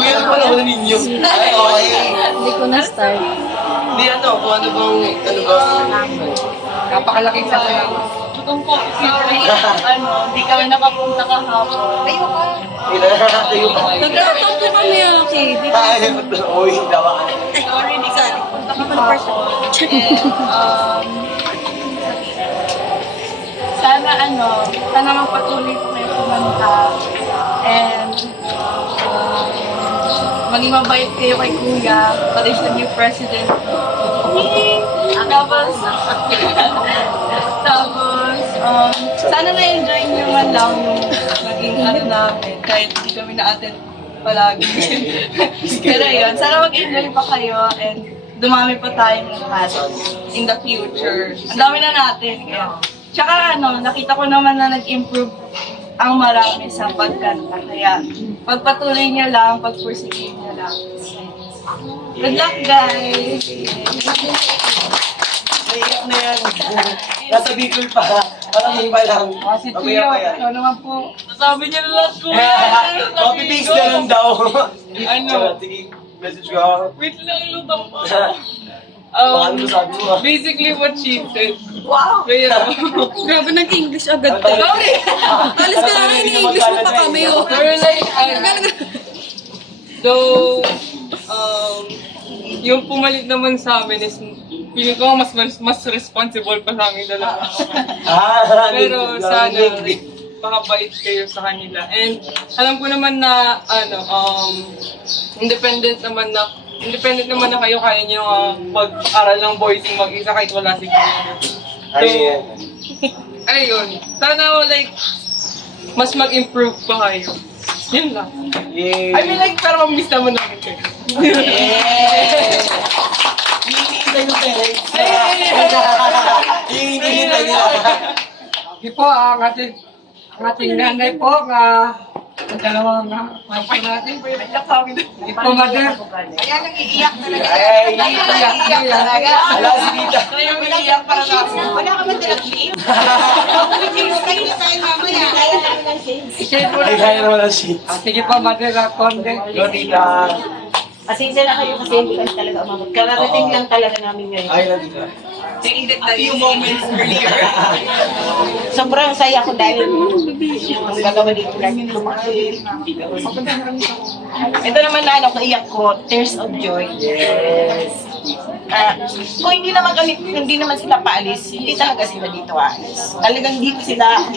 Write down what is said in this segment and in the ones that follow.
Kuya, ano pala wala ninyo? Ay, okay. Hindi ko na-start. Hindi kung ano bang, Napakalaking sasaya. Kung po, hindi kami nakapunta kahapon. Kayo ka. Tayo pa. Nagtatampo kami, okay. Di ba? Ay, uy, dawa ka. Sorry, hindi kami nakapunta kahapon. And, sana magpatuloy po kayo kumanta. And, maging mabait kayo kay Kuya, pati sa new president. Tapos, sana na-enjoy nyo man lang yung naging ano namin, kahit hindi kami na-attend palagi. Pero yun, sana mag-enjoy pa kayo and dumami pa tayong lahat in the future. Ang dami na natin. Kaya. Tsaka nakita ko naman na nag-improve ang marami sa pagkanta. Kaya pagpatuloy niyo lang, pagpursige niyo lang. Good luck, guys! Naiyak na yan. Nasa Bicol pa. Parang yung pa lang. Si Mamaya Tio, pa yan. ikaw naman po. Sabi niya na lahat ko. Copy-paste na lang daw. Ano? Sige, message ko. Wait lang, lutang pa. Baka ano sabi mo ah. Basically what she said. Wow! Kaya, Grabe, nag-English agad tayo. Alis ka na rin, English mo pa kami, oh. pero like, though, yung pumalit naman sa amin is, feeling ko mas responsible pa sa amin dalawa. Pero sana, like, makabait kayo sa kanila. And alam ko naman na, independent naman na kayo, kaya nyo mag-aral ng voicing mag-isa kahit wala si Kuya. So, ayun. Sana like, mas mag-improve pa kayo. Yun lang. Yay! I mean like, pero mamiss naman namin kayo. Hinihintay ng parents. Hinihintay nila. Hindi po, ang ating nanay po, ang dalawang wife po natin. Hindi po, mother. Ayan, nag-iiyak talaga. Ay, Nag-iiyak talaga. Wala si Tita. Kaya umiiyak para sa akin. Wala ka ba talagang shame? Kayo na tayo mamaya. Kaya namin ng shame. I-share po Ay, na. kaya naman ang shit. Sige po, mother, konde. Go, Tita. Pasensya na kayo kasi hindi kami talaga umabot. Kararating lang talaga namin ngayon. Ay, lang, Tita. A few moments earlier. Sobrang saya ko dahil ang gagawa dito lang lumaki. Ito naman na kaiyak ko, tears of joy. Yes. Kung hindi naman sila paalis, hindi talaga sila dito aalis. Talagang dito sila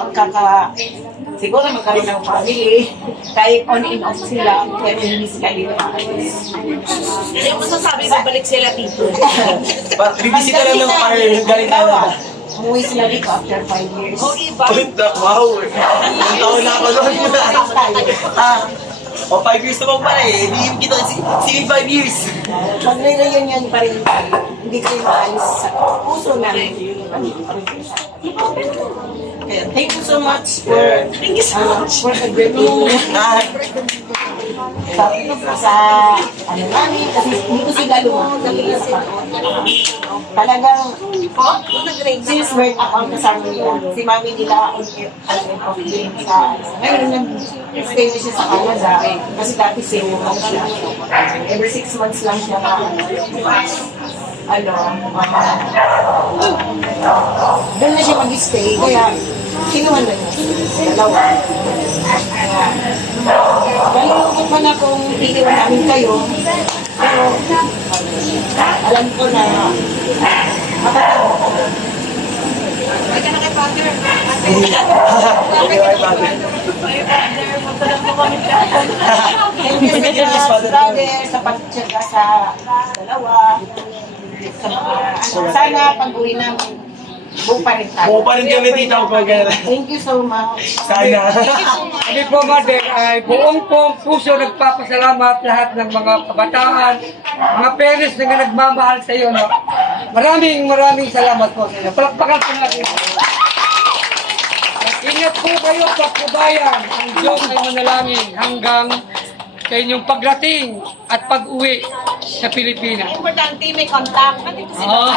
siguro magkaroon ng family, kahit on and off sila, pero hindi sila dito aalis. Yung masasabi, babalik sila dito. Bibisita lang ng fire. Galing na. Umuwi sila dito after 5 years. Wow! Ang taon na ako nun. O, 5 years naman pala eh. Hindi yung kita, sige 5 years. Pag may reunion pa rin, hindi kayo maalis sa puso namin. Kaya thank you so much for the great sa namin, kasi hindi ko sila lumaki. Talagang since birth ako ang kasama nila. Si mami nila sa ngayon nag-stay na siya sa Canada kasi dati single mom siya. Every 6 months lang siya doon na siya mag-stay, kaya kinuha na niya dalawa. Malulungkot man akong iniwan namin kayo, pero alam ko na matatanda ko. Ay ka na kay Father. Okay, bye, Father. Thank you sa brother, sa pagtsaga sa dalawa, sa mga sana pag-uwi namin, buo pa rin tayo. Buo pa rin kami dito ang pagkala. Thank you so much. Sana. Kami po, mother, ay buong puso nagpapasalamat lahat ng mga kabataan, mga parents na nagmamahal sa iyo. No? Maraming salamat po sa inyo. Palakpakan po natin. Ingat po kayo, pagkubayan. Ang Diyos ay manalangin hanggang sa inyong pagdating at pag-uwi sa Pilipinas. Importante, may contact. Oh.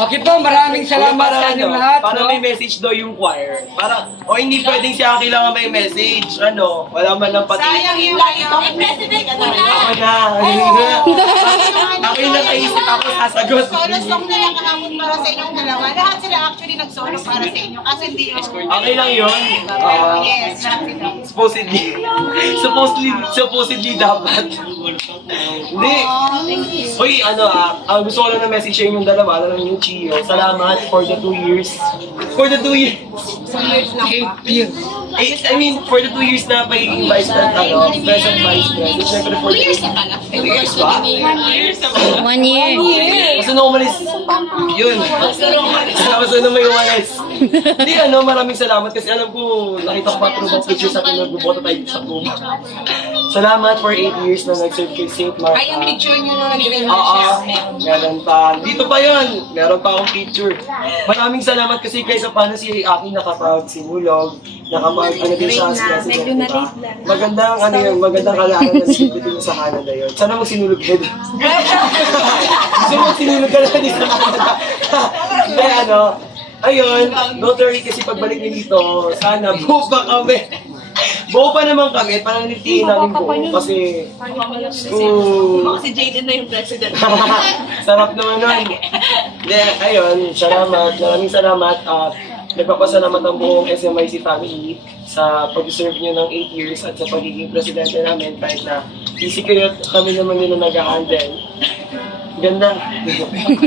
Okay po, maraming salamat sa inyong lahat. Para no? may message daw yung choir. Para, o hindi pwedeng si Aki lang ang may message. Ano, wala man lang pati. Sayang yung president ko na. Ako na. Ako yung nakaisip ako sasagot. Solo song na lang kahapon para sa inyong dalawa. Lahat sila actually nag-solo para sa inyo. Kasi hindi yung... Okay lang yun. Yes, lahat sila. Supposedly. Supposedly dapat. Hindi. Uy, gusto ko lang na message sa inyong dalawa, alam yung Chio. Salamat for the 2 years. For the 2 years. 8 years. I mean, for the 2 years na pagiging vice president, present vice president. Siyempre for 2 years ba? 2 years ba? 1 year. Gusto na umalis. Yun. Gusto na may umalis. Hindi, maraming salamat kasi alam ko, nakita ko pa true pictures sa pinagbuboto tayo sa Puma. Salamat for 8 years na nag-serve kay St. Martha. Ay, yung picture nyo na nag-release Oo, siya. meron pa. Dito pa yun. Meron pa akong picture. Maraming salamat kasi kahit sa paano si Aki nakapagsimulog, din siya as president. Diba? Magandang, magandang kalaran na security mo sa Canada yun. Sana magsinulog ka din. Gusto mo magsinulog ka na din sa Canada. Hindi, ayun, don't worry kasi pagbalik niyo dito, sana buo pa kami. Buo pa naman kami, pananilitiin namin buo kasi... Si Jaden na yung president. Sarap naman nun. Hindi, ayun, salamat. Maraming salamat. Nagpapasalamat ang buong SMIC family sa pag-serve nyo ng 8 years at sa pagiging presidente namin kahit na busy kayo, kami naman yun na nag-handle. Ganda.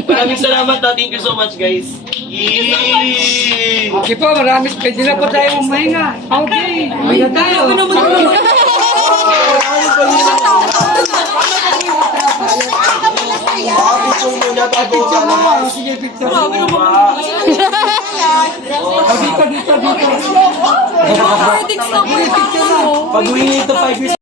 Maraming salamat. Thank you so much, guys. Yay! Okay po, pwede na po tayo umahinga. Okay, umahinga tayo. Picture muna bago Picture mo. ano. Sige, picture mo. Wow. Dito. Verdict na po. Pag-uwi nito 5 years